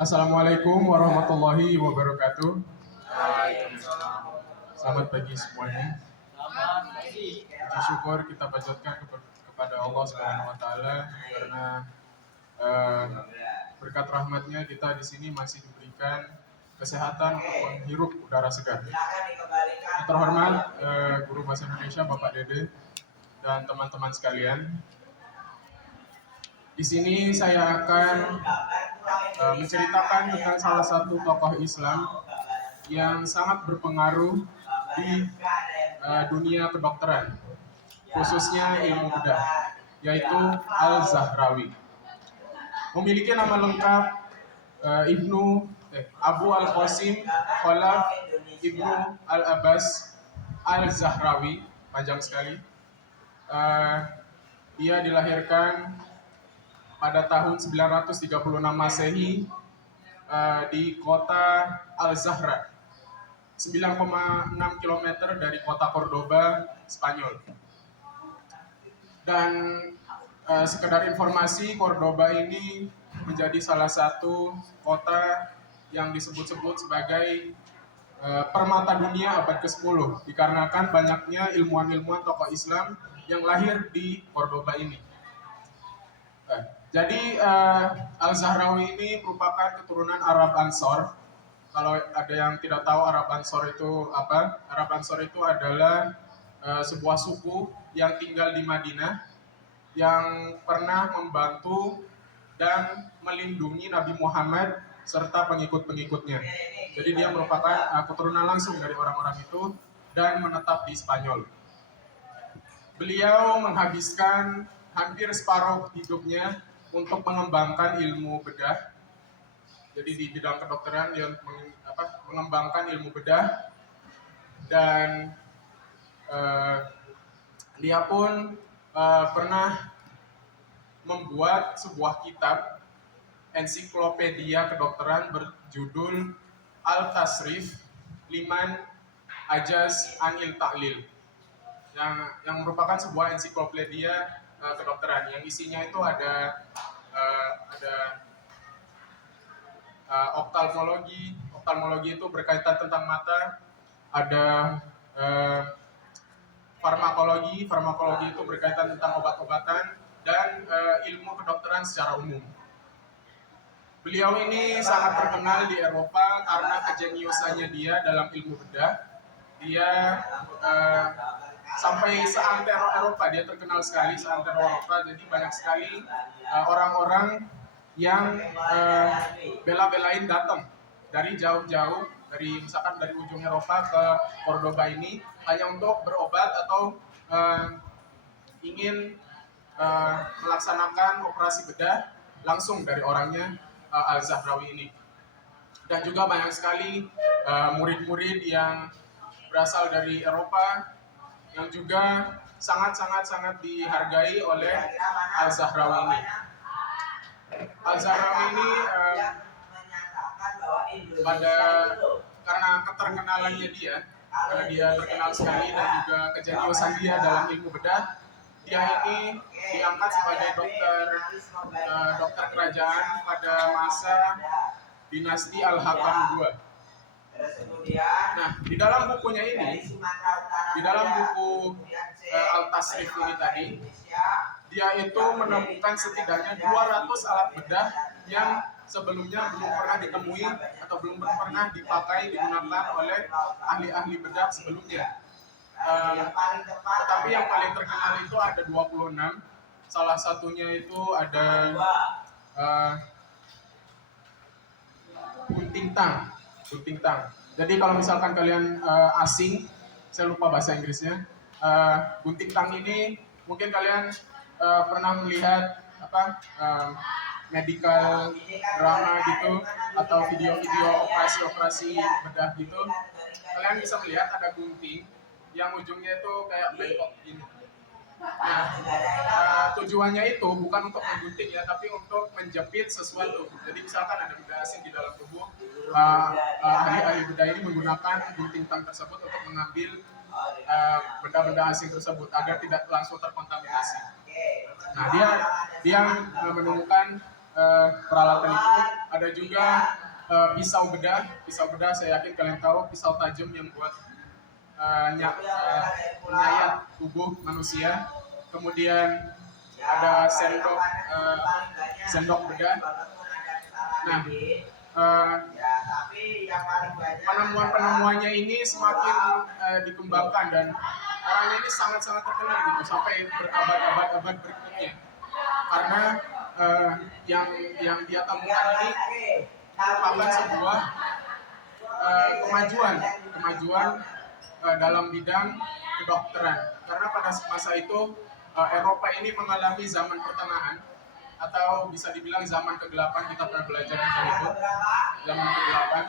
Assalamualaikum warahmatullahi wabarakatuh. Waalaikumsalam. Selamat pagi semuanya. Selamat pagi. Puji syukur kita panjatkan kepada Allah Subhanahu wa taala karena eh, berkat rahmatnya kita di sini masih diberikan kesehatan untuk menghirup udara segar. Yang terhormat Guru Bahasa Indonesia Bapak Dede dan teman-teman sekalian. Di sini saya akan menceritakan tentang salah satu tokoh Islam yang sangat berpengaruh di dunia kedokteran, khususnya ilmu bedah, yaitu Al-Zahrawi. Memiliki nama lengkap Abu Al-Qasim Khalaf Ibnu Al-Abbas Al-Zahrawi, panjang sekali. Dia dilahirkan pada tahun 936 Masehi di kota Al-Zahra, 9,6 km dari kota Cordoba, Spanyol. Dan sekedar informasi, Cordoba ini menjadi salah satu kota yang disebut-sebut sebagai permata dunia abad ke-10 dikarenakan banyaknya ilmuwan-ilmuwan tokoh Islam yang lahir di Cordoba ini. Jadi Al-Zahrawi ini merupakan keturunan Arab Ansor. Kalau ada yang tidak tahu Arab Ansor itu apa? Arab Ansor itu adalah sebuah suku yang tinggal di Madinah yang pernah membantu dan melindungi Nabi Muhammad serta pengikut-pengikutnya. Jadi dia merupakan keturunan langsung dari orang-orang itu dan menetap di Spanyol. Beliau menghabiskan hampir separuh hidupnya untuk mengembangkan ilmu bedah. Jadi di bidang kedokteran dia mengembangkan ilmu bedah dan dia pun pernah membuat sebuah kitab ensiklopedia kedokteran berjudul Al-Tasrif Liman Ajaz Anil Ta'lil yang merupakan sebuah ensiklopedia kedokteran yang isinya itu ada oftalmologi. Oftalmologi itu berkaitan tentang mata, ada farmakologi. Farmakologi itu berkaitan tentang obat-obatan dan ilmu kedokteran secara umum. Beliau ini sangat terkenal di Eropa karena kejeniusannya dia dalam ilmu bedah. Dia sampai seantero Eropa, dia terkenal sekali seantero Eropa. Jadi banyak sekali orang-orang yang bela-belain datang dari jauh-jauh, misalkan dari ujung Eropa ke Cordoba ini hanya untuk berobat atau ingin melaksanakan operasi bedah langsung dari orangnya Al-Zahrawi ini. Dan juga banyak sekali murid-murid yang berasal dari Eropa yang juga sangat dihargai oleh Al-Zahrawi ini. Al-Zahrawi ini karena keterkenalannya dia, karena dia terkenal sekali dan juga kejeniusan dia dalam ilmu bedah, dia ini diangkat sebagai dokter kerajaan pada masa dinasti Al-Hakam II. Nah, di dalam bukunya ini, di dalam buku Al-Tasrif ini tadi, dia itu menemukan setidaknya 200 alat bedah yang sebelumnya belum pernah ditemui atau belum pernah digunakan oleh ahli-ahli bedah sebelumnya. Tetapi yang paling terkenal itu ada 26. Salah satunya itu ada gunting tang. Jadi kalau misalkan kalian asing, saya lupa bahasa Inggrisnya. Gunting tang ini mungkin kalian pernah melihat medical drama gitu atau video-video operasi bedah gitu. Kalian bisa melihat ada gunting yang ujungnya itu kayak bengkok gini. Nah, tujuannya itu bukan untuk menggunting ya, tapi untuk menjepit sesuatu. Jadi misalkan ada benda asing di dalam tubuh, ahli-ahli bedah ini menggunakan gunting tang tersebut untuk mengambil benda-benda asing tersebut agar tidak langsung terkontaminasi. Nah, dia menemukan peralatan itu. Ada ada juga pisau bedah. Pisau bedah saya yakin kalian tahu, pisau tajam yang buat menyayat tubuh manusia. Kemudian ada sendok bedah. Nah, penemuannya ini semakin dikembangkan dan orangnya ini sangat-sangat terkenal gitu sampai berabad-abad berikutnya. Karena yang dia temukan ini merupakan sebuah kemajuan dalam bidang kedokteran. Karena pada masa itu Eropa ini mengalami zaman pertengahan atau bisa dibilang zaman kegelapan. Kita pernah belajar tentang itu, zaman kegelapan.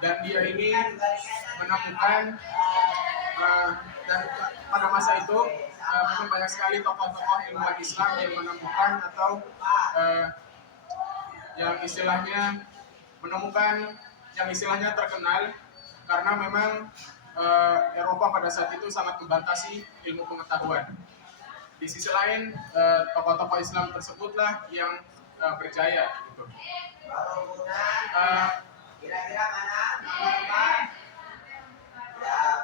Dan dia ini menemukan dan pada masa itu memang banyak sekali tokoh-tokoh ilmuwan Islam yang menemukan atau yang istilahnya terkenal karena memang Eropa pada saat itu sangat membatasi ilmu pengetahuan. Di sisi lain tokoh-tokoh Islam tersebutlah yang berjaya gitu. Kira-kira mana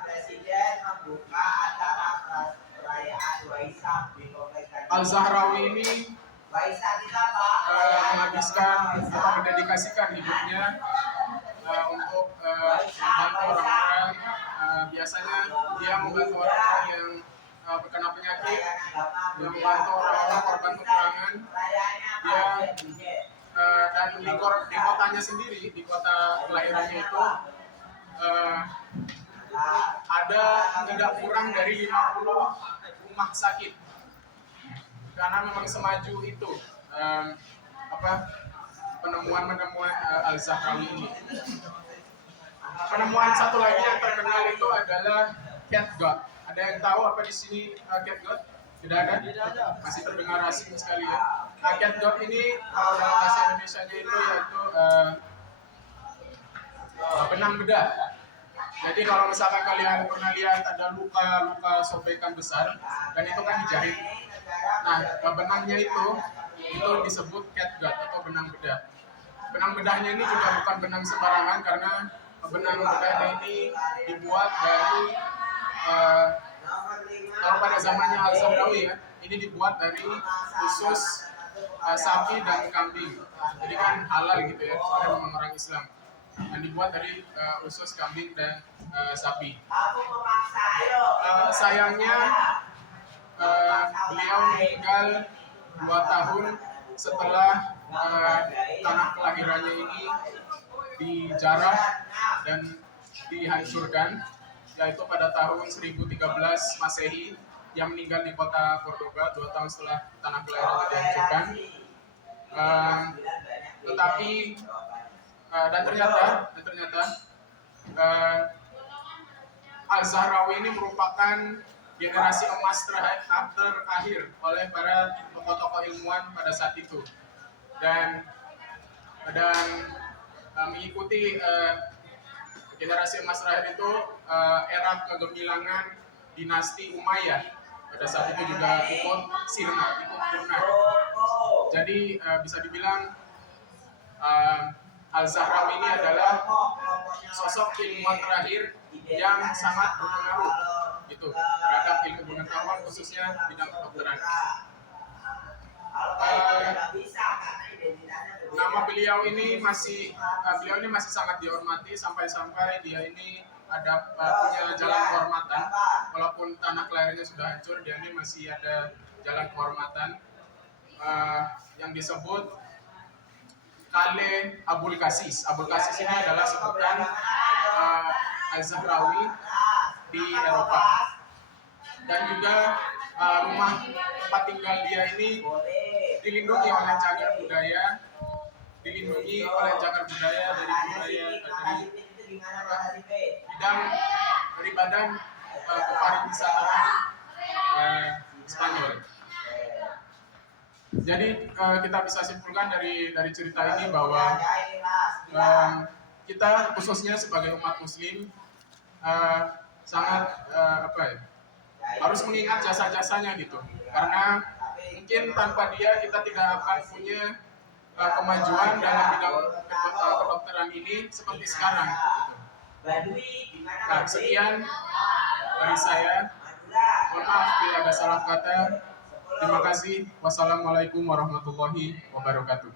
Presiden membuka acara perayaan Waisak di Kompleks Al-Zahrawi ini Waisak kita Pak menghabiskan atau mendedikasikan hidupnya untuk membantu orang-orang. Biasanya dia membantu orang-orang yang terkena penyakit, yang membantu orang-orang korban peperangan. Dia dan di kotanya sendiri, di kota kelahirannya itu ada tidak kurang dari 50 rumah sakit. Karena memang semaju itu penemuan Al-Zahrawi ini. Penemuan satu lagi yang terkenal itu adalah catgut. Ada yang tahu apa di sini catgut? Tidak ada? Masih terdengar asing sekali ya. Catgut ini kalau dalam bahasa Indonesia-nya itu yaitu benang bedah. Jadi kalau misalkan kalian pernah lihat ada luka sobekan besar dan itu kan dijahit. Nah, benangnya itu disebut catgut atau benang bedah. Benang bedahnya ini juga bukan benang sembarangan karena benang bedahnya ini dibuat dari kalau pada zamannya Al-Zahrawi ya, ini dibuat dari usus sapi dan kambing. Jadi kan halal gitu ya, soalnya memang orang Islam. Dan dibuat dari usus kambing dan sapi. Sayangnya beliau meninggal 2 tahun setelah tanah kelahirannya ini dijarah dan dihancurkan, yaitu pada tahun 1013 Masehi. Yang meninggal di kota Cordoba 2 tahun setelah tanah kelahirannya dihancurkan. Tetapi dan ternyata Al-Zahrawi ini merupakan generasi emas terakhir oleh para tokoh-tokoh ilmuwan pada saat itu, dan mengikuti generasi emas terakhir itu era kegemilangan dinasti Umayyah. Pada saat itu juga ikut sirna. Jadi bisa dibilang Al-Zahrawi ini adalah sosok ilmuwan terakhir yang sangat berpengaruh gitu terhadap ilmu pengetahuan khususnya bidang kedokteran. Nama beliau ini masih sangat dihormati sampai dia ini ada punya jalan kehormatan. Walaupun tanah kelahirannya sudah hancur, dia ini masih ada jalan kehormatan yang disebut Kale Abul Qasis. Abul Qasis ini adalah sebutan Al-Zahrawi di Eropa. Dan juga rumah tempat tinggal dia ini dilindungi oleh cagar budaya, dari badan kepariwisataan Spanyol. Jadi kita bisa simpulkan dari cerita ini bahwa kita khususnya sebagai umat Muslim sangat harus mengingat jasa-jasanya gitu, karena mungkin tanpa dia kita tidak akan punya kemajuan dalam bidang kedokteran ini seperti sekarang. Gitu. Badui di mana? Nah, sekian dari saya. Mohon maaf bila ada salah kata. Terima kasih. Wassalamualaikum warahmatullahi wabarakatuh.